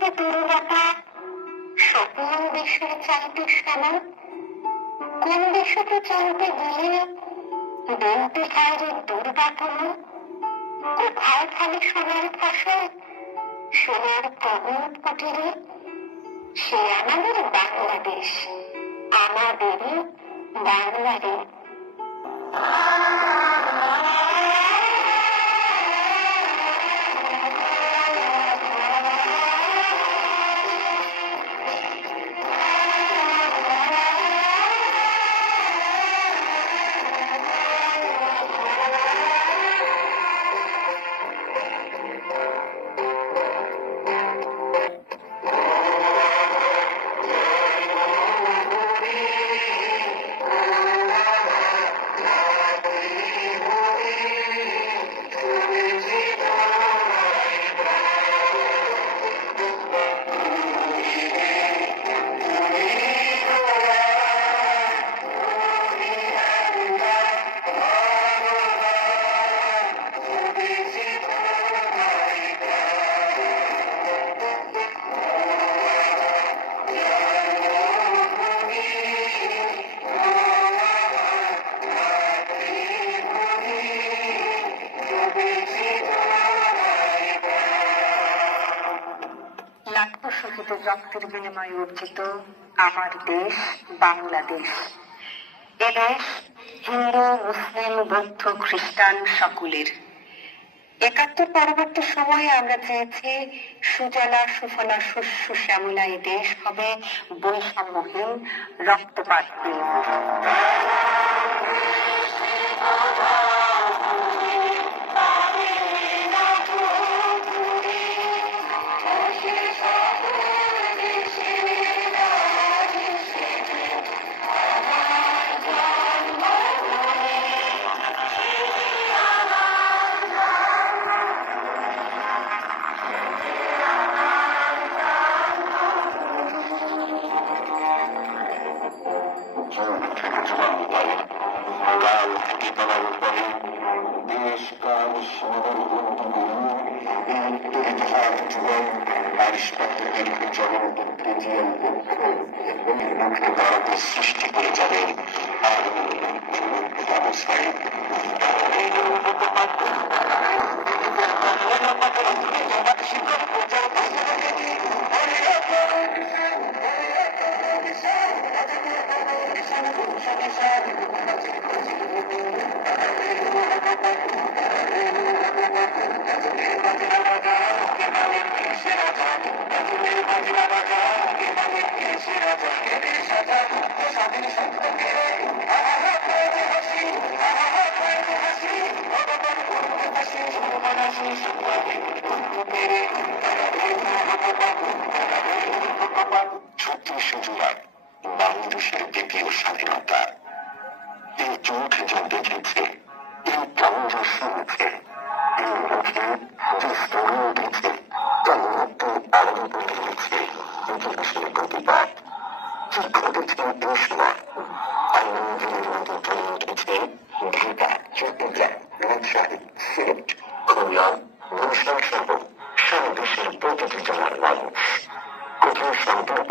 চাইতে দুর্লতা, সকল দেশের চাইতে শ্যামা, কোন দেশকে চলতে গেলে বলতে হয় রে দুর্বাপনা, কোথায় খালি সোনার ফসল, সোনার কবর কুটিরে, সে আমাদের বাংলাদেশ, আমাদেরই বাংলাদেশ। শহীদের রক্তের বিনিময়ে অর্জিত আমার দেশ বাংলাদেশ। এদেশ হিন্দু, মুসলিম, বৌদ্ধ, খ্রিস্টান সকলের। ৭১ পরবর্তী সময়ে আমরা চেয়েছি সুজলা সুফলা শস্য শ্যামলা এই দেশ হবে বৈষম্যহীন, রক্তপাতহীন। সৃষ্টি করে যাবেন অবস্থায় বাংলাদেশের দ্বিতীয় স্বাধীনতা এই চোখে যা দেখেছে, এই প্রাণ যা শুনেছে, এই মুখে যে স্তরে উঠেছে, তার মধ্যে আলোকিত হয়েছে ইতিহাসের প্রতিবাদ। কি ঘটেছে এই সময়? আইনজীবীর মধ্যে চলে উঠেছে ঢাকা, চট্টগ্রাম, রাজশাহী, সিলেট, খুলনা, বরিশাল সহ সারা দেশের প্রতিটি জেলার মানুষ। কোথাও সম্পর্ক